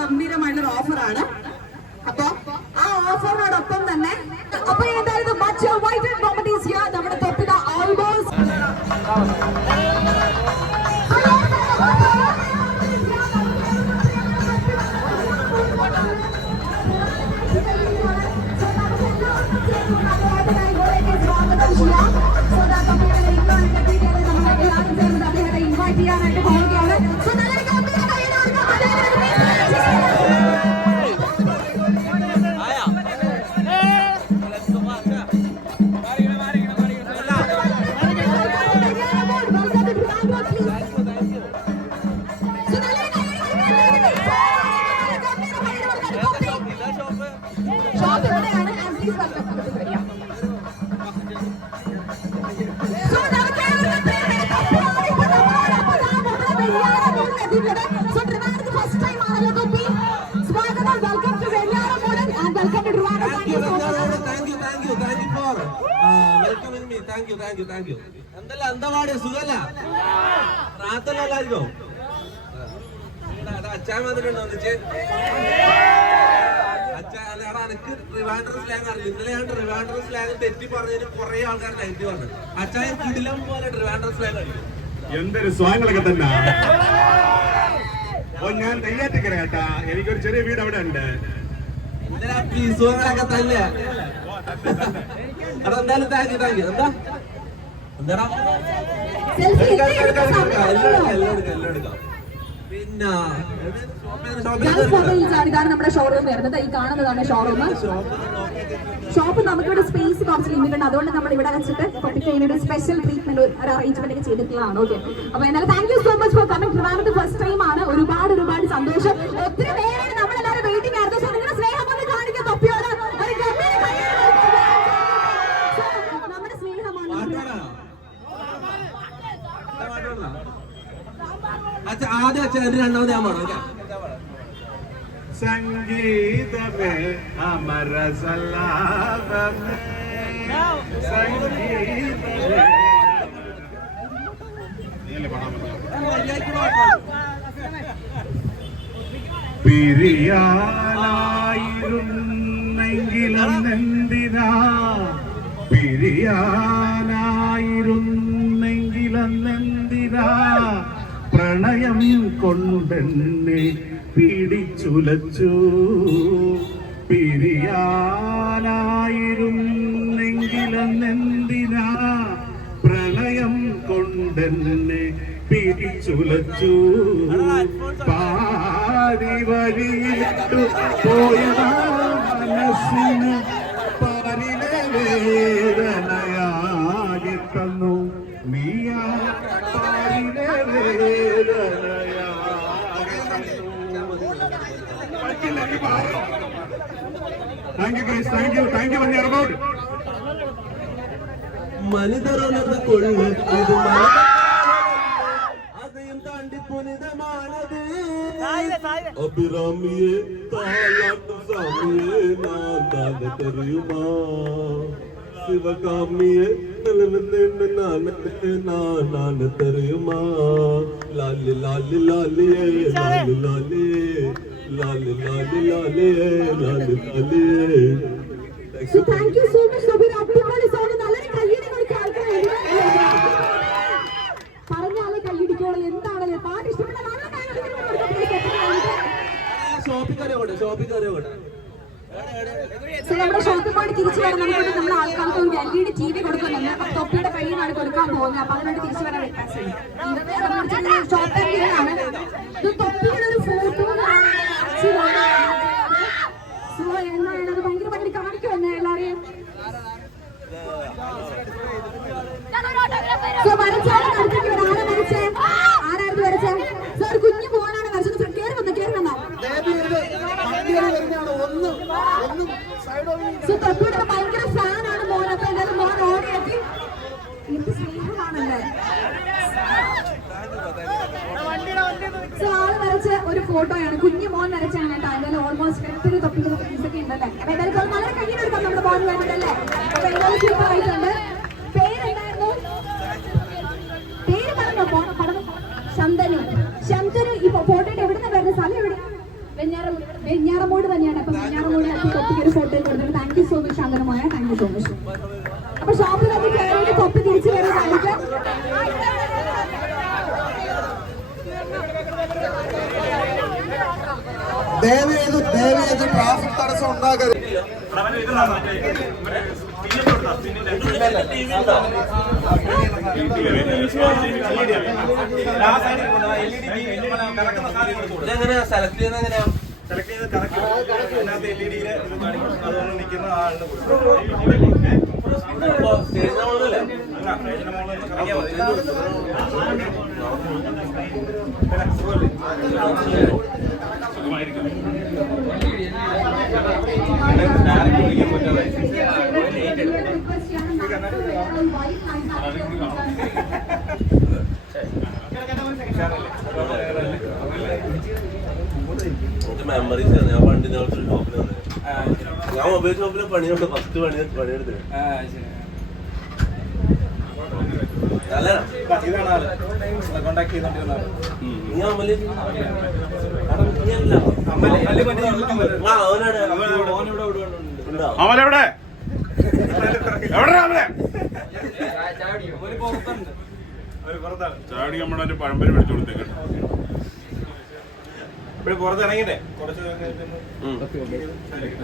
ഗംഭീരമായിട്ടുള്ള ഓഫറാണ്. അപ്പൊ ആ ഓഫറിനോടൊപ്പം തന്നെ അപ്പൊ എന്തായാലും മച്ച് വൈറ്റ് നമ്മുടെ thank you thank you thank you എന്തല്ല എന്താ പാടിയ സുഖല്ല റാത്തല്ലായിരിക്കും അച്ഛാൻ വന്നിട്ടുണ്ടോ എടാ എനിക്ക് ട്രിവാൻഡ്രം സ്ലാങ് അറിയില്ല. ഇന്നലെ ഞാൻ ട്രിവാൻഡ്രം സ്ലാങ് തെറ്റി പറഞ്ഞതിന് കുറെ ആൾക്കാർ നെഗറ്റീവ് പറഞ്ഞു അച്ഛായ കിടിലം പോലെ ട്രിവാൻഡ്രം സ്ലാങ് എന്തൊരു സ്വാങ്ങളൊക്കെ തന്നെ. ഓ ഞാൻ നെയ്യാറ്റിക്കര കേട്ടാ. എനിക്കൊരു ചെറിയ വീട് അവിടെ ഉണ്ട്. എന്തിനാ ഈ സുഖങ്ങളൊക്കെ തന്നെ എന്തായാലും താങ്ക് യു താങ്ക് യു എന്താ? എന്താടാ. പിന്നെ ഇതാണ് നമ്മുടെ ഷോറൂം വരുന്നത്. ഈ കാണുന്നതാണ് ഷോറൂം ഷോപ്പ് നമുക്കിവിടെ സ്പേസ് കുറച്ച് ലിമിറ്റ് ഉണ്ട്. അതുകൊണ്ട് നമ്മൾ ഇവിടെ വെച്ചിട്ട് കുട്ടിക്ക് ഒരു സ്പെഷ്യൽ ട്രീറ്റ്മെന്റ് ഒരു അറേഞ്ച്മെന്റ് ഒക്കെ ചെയ്തിട്ടുള്ളതാണ്. ഓക്കെ അപ്പൊ എന്നാലും thank you so much for coming ട്രിവാൻഡ്രത്ത് ഫസ്റ്റ് ടൈം ആണ്. ഒരുപാട് ഒരുപാട് സന്തോഷം ഒത്തിരി പേരാണ് നമ്മളെല്ലാവരും വെയിറ്റിംഗ് ആയിരുന്നു സോ നിങ്ങളുടെ സ്നേഹം ഒന്ന് കാണിക്കാൻ തൊപ്പിയോട് ഒരു ഗംഭീര കയ്യടി കൊടുക്കുക. So, നമ്മുടെ സ്നേഹമാണ് അച്ഛ എന്റെ രണ്ടാമത് ഞാൻ പാടാം സംഗീതമേ അമര സല്ലാപമേ സംഗീതമേ. നീയല്ലേ പാടാൻ പറഞ്ഞത്? പിരിയാനായിരുന്നെങ്കിലെന്തിനാ പിരിയാനായിരുന്നെങ്കിലെന്തിനാ പ്രണയം കൊണ്ടെന്നെ പിടിച്ചുലച്ചു പിരിയാനായിരുന്നെങ്കിലെന്തിനാ പ്രണയം കൊണ്ടെന്നെ പിടിച്ചുലച്ചു പാതി വഴിയിട്ടു പോയതാ മനസ്സിന് പാരിലെ ಮನಿದರೊಲದ ಕೊಳ್ಳು ಇದು ಅದೆಂತ ಅಂಡಿಪುನಿದ ಮಾಡದೆ ಅಭಿರಾಮಿಯೇ ತಾಯಾಟು ಸ್ವಾಮಿಯೇ ನಾದಾದ ಕರೆಯುಮಾ சிவகாமியே நலனு நானே நான் தெரியுமா லாலி லாலி லாலியே லாலி லாலியே லாலி லாலி லாலியே லாலி லாலியே Thank you so much, Sabir. നമ്മുടെ ഷോപ്പിൽ പോയിട്ട് തിരിച്ചു വരാൻ നമുക്ക് നമ്മുടെ ആൾക്കാർക്ക് ഒരു എൽ ഇ അപ്പൊ തൊപ്പിയുടെ കയ്യിൽ നിന്നാണ് കൊടുക്കാൻ പോകുന്നത് അപ്പൊ അതിനോട് തിരിച്ചു വരാൻ റിക്വസ്റ്റ് ചെയ്യും ഷോപ്പ് ആണ്. ഇത് തൊപ്പിയുടെ ഒരു ഫോട്ടോ സോ എന്താണ് അത് ഭയങ്കര ഭയങ്കര കാണിക്കുമെന്ന് എല്ലാരെയും സോ വരച്ചാണ് അടുത്തേക്ക് വരാം ആരാ വരച്ചേ ആരായിരുന്നു വരച്ചേ സോ ഒരു കുഞ്ഞു മോനാണ് വരച്ചത് കേറി വന്നു കേറി വന്നോ സോ തൊപ്പിയുടെ ഭയങ്കര ഫാനാണ് മോൻ അപ്പൊ എന്തായാലും മോൻ ഓടിയെത്തി എന്ത് സ്നേഹമാണല്ലേ സോ ആൾ വരച്ച ഒരു ഫോട്ടോയാണ്. കുഞ്ഞു മോൻ വരച്ചാണ് കേട്ടോ. എന്തായാലും ഓൾമോസ്റ്റ് എത്ര തൊപ്പിക്കുന്ന ഫ്രണ്ട്സൊക്കെ ഉണ്ടല്ലേ? അപ്പൊ നല്ല കയ്യിലെടുക്കാം നമ്മുടെ ബോൺ വേണ്ടിട്ടല്ലേ അപ്പൊ ആയിട്ടുണ്ട്. പേര് ശന്തനു. ശന്തനു ഫോട്ടോ ഫോട്ടോയുടെ നിന്ന് വരുന്ന സ്ഥലം എവിടെ? തന്നെയാണ്. അപ്പൊ വെഞ്ഞാറമൂട് ഫോട്ടോ കൊടുത്തിട്ട് താങ്ക് യു സോ മച്ച് ശാന്തനമായ. താങ്ക് യു സോ മച്ച് അപ്പൊ ഷോപ്പിൽ നമുക്ക് കയറിയിട്ട് തൊപ്പി തിരിച്ചു വരുന്നതായിരിക്കും ദയവേത് ദയവേത് ട്രാഫിക് തടസ്സം ഉണ്ടാക്കരുത് ഇതെങ്ങനെയാ സെലക്ട് ചെയ്യുന്നത് എങ്ങനെയാ? സെലക്ട് ചെയ്ത് കറക്റ്റ് അതിനകത്ത് എൽ ഇ ഡിയിൽ ഇത് കാണിക്കും അതുകൊണ്ട് നിൽക്കുന്ന ആളിന് കൊടുക്കും എനിക്ക് മെമ്മറീസ് ആണ്. ഞാൻ പണ്ട് ഞാൻ ഷോപ്പിൽ വന്നത് ഞാൻ മൊബൈൽ ഷോപ്പിൽ പണിയുണ്ട്. ഫസ്റ്റ് പണി പണിയെടുത്ത്. നല്ല ഇതാണ് ആൾ കോണ്ടാക്ട് ചെയ്തോണ്ടിരുന്ന അവലെവിടെ എവിടെ ചാടി നമ്മുടെ ഒരു പഴമ്പര് പിടിച്ചു കൊടുത്തേക്ക്. ഇവിടെ കുറച്ച് കഴിഞ്ഞിട്ട് ഉം.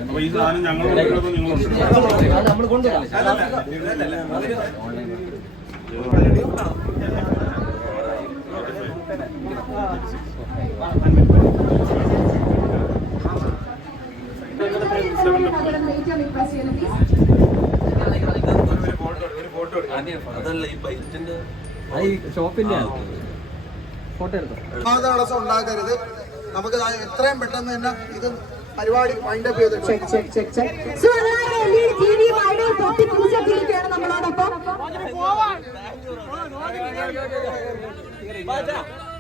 അപ്പൊ ഈ സാധനം ഞങ്ങൾ നിങ്ങളുണ്ട് അല്ലല്ല, ഇതല്ലല്ല, അതിന് ഒരു ഫോട്ടോ ഒരു ഫോട്ടോ എടുക്കാം അതല്ല ഈ ബൈറ്റിന്റെ ഷോപ്പിന്റെ ആ, ഓക്കേ. ഫോട്ടോ എടുത്തോ ഗതാഗത തടസ്സം ഉണ്ടാക്കരുത് നമുക്ക് എത്രയും പെട്ടെന്ന് തന്നെ ഇത് പരിപാടി വൈൻഡ് അപ്പ് ചെയ്തിട്ടുണ്ട്. നമ്മളോടൊപ്പം.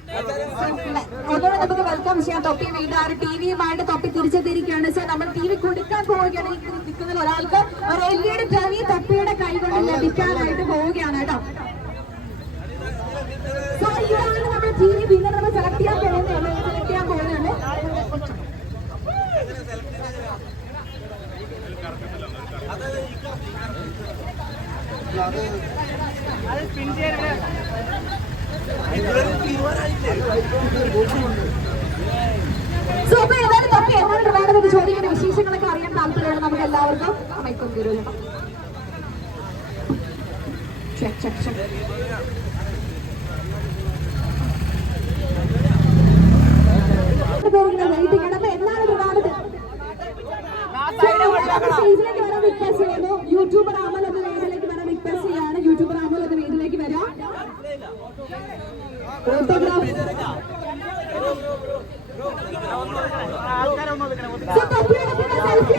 അതുകൊണ്ട് നമുക്ക് വെൽക്കം ചെയ്യാം. തൊപ്പി വീടാറ് ടി വിയുമായിട്ട് തൊപ്പി തിരിച്ചെത്തിയിരിക്കുകയാണ്. സോ നമ്മൾ ടി വി കൊടുക്കാൻ പോവുകയാണ്. നിൽക്കുന്ന ഒരാൾക്ക് ഒരു എൽ ഇ ഡി ടി തൊപ്പിയുടെ കൈ കൊണ്ട് ലഭിക്കാനായിട്ട് പോവുകയാണ് കേട്ടോ. സോ ഇതാണ് നമ്മൾ ടി വി പിന്നെ നമ്മൾ സെലക്ട് ചെയ്യാൻ പോകുന്നത്. സെലക്ട് ചെയ്യാൻ പോകുന്നത് സോ നമുക്ക് എല്ലാവർക്കും മൈക്കം തരുമല്ലോ check check check YouTuber Amal എന്ന വേദിയിലേക്ക് വരാൻ റിക്വസ്റ്റ് ചെയ്യാണ് യൂട്യൂബർ അമൽ എന്ന വേദിയിലേക്ക് വരാം. Photograph selfie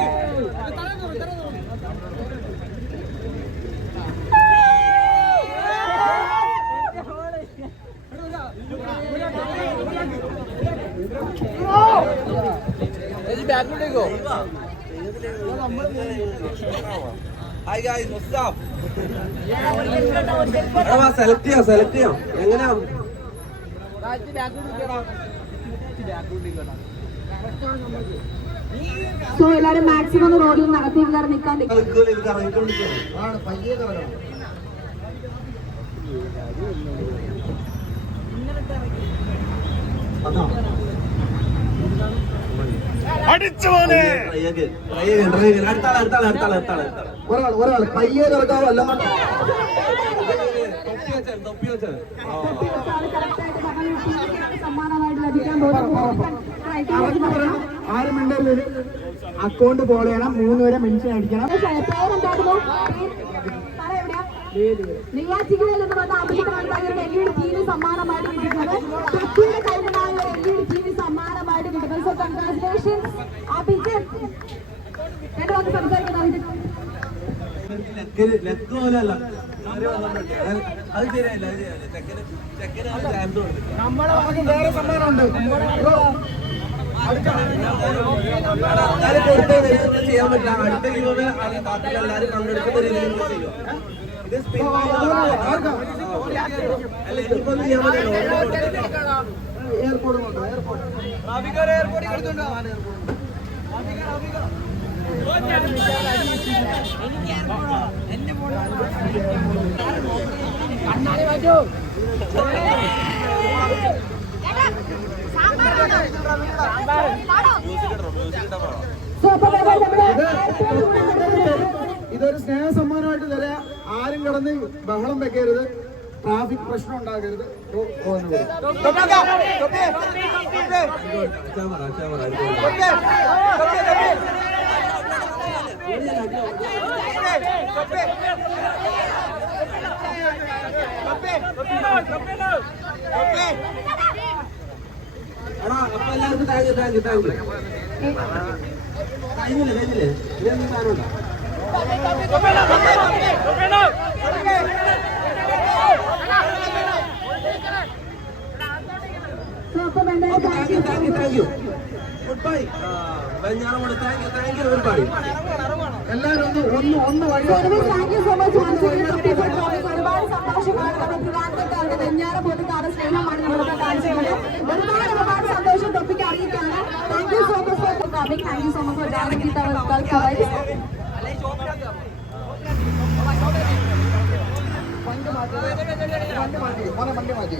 what's up? എടാ സെലക്ട് ചെയ്യാം സെലക്ട് ചെയ്യാം. എങ്ങനെയാ? സോ എല്ലാവരും മാക്സിമം റോഡിൽ നടത്തി നിൽക്കാൻ അതാ. അടിച്ചു മോനെ Try again. Try again, try again. അടുത്ത ആൾ, അടുത്ത ആൾ, അടുത്ത ആൾ, അടുത്ത ആൾ, അടുത്ത ആൾ. ഒരാൾ പയ്യെ ആരും മിണ്ടരുത് അക്കൗണ്ട് ഫോളോ ചെയ്യണം മൂന്ന് വരെ മെൻഷൻ അടിക്കണം നെയ്യാറ്റിക്കരയിൽ നിന്ന് വന്ന അഭിജിത്ത് ഒരു L E D T V സമ്മാനമായിട്ട് കിട്ടുന്നത് പൃഥ്വിയുടെ കൈകളായ ഒരു L E D T V സമ്മാനമായിട്ട് കിട്ടുന്നത് so congratulations Abhijith Abhijith leg പോലെ അല്ല അത് ശരിയല്ല അത് ശരിയല്ല ചെക്കന് ആ ചാൻസ് കൊടുത്തില്ല. നമുക്ക് വേറെ സമ്മാനമുണ്ട്. ചെയ്യാൻ പറ്റില്ല. അടുത്ത ഗീവേ ബാക്കി എല്ലാവരും പങ്കെടുക്കുന്ന രീതിയിൽ ചെയ്യുക. ഇത് സ്പിൻ അല്ല എനിക്കൊന്നും ചെയ്യാൻ പറ്റില്ല. എയർപോർട്ട് നോക്കാം എയർപോർട്ട് നമ്മൾ നമ്മുടെ ഇതൊരു സ്നേഹ സമ്മാനമായിട്ട് തരാ. ആരും കടന്ന് ബഹളം വെക്കരുത്. ട്രാഫിക് പ്രശ്നം ഉണ്ടാകരുത്. ക്യാമറ ക്യാമറ എടാ അപ്പൊ എല്ലാവർക്കും താങ്ക് താങ്ക് താങ്ക് കഴിഞ്ഞില്ലേ കഴിഞ്ഞില്ലേ ഇനി സാധനം അപ്പൊ thank you thank you thank you good bye Venjaramoodu thank you thank you ഒരുപാട് എല്ലാവരും ഒന്ന് ഒന്ന് ഒന്ന് വഴി ഒരുപാട് സന്തോഷമാണ് നമ്മുടെ ട്രിവാൻഡ്രത്ത് അവിടെ വെഞ്ഞാറ് പോലത്തെ സ്നേഹമാണ് നമ്മളൊക്കെ കാണിച്ചിട്ടുള്ളത് ഒരുപാട് ഒരുപാട് സന്തോഷം തൊപ്പിക്ക് അറിയിക്കാണ് thank you so much for coming thank you so much for joining with our coverage വണ്ടി മാറ്റി വണ്ടി മാറ്റി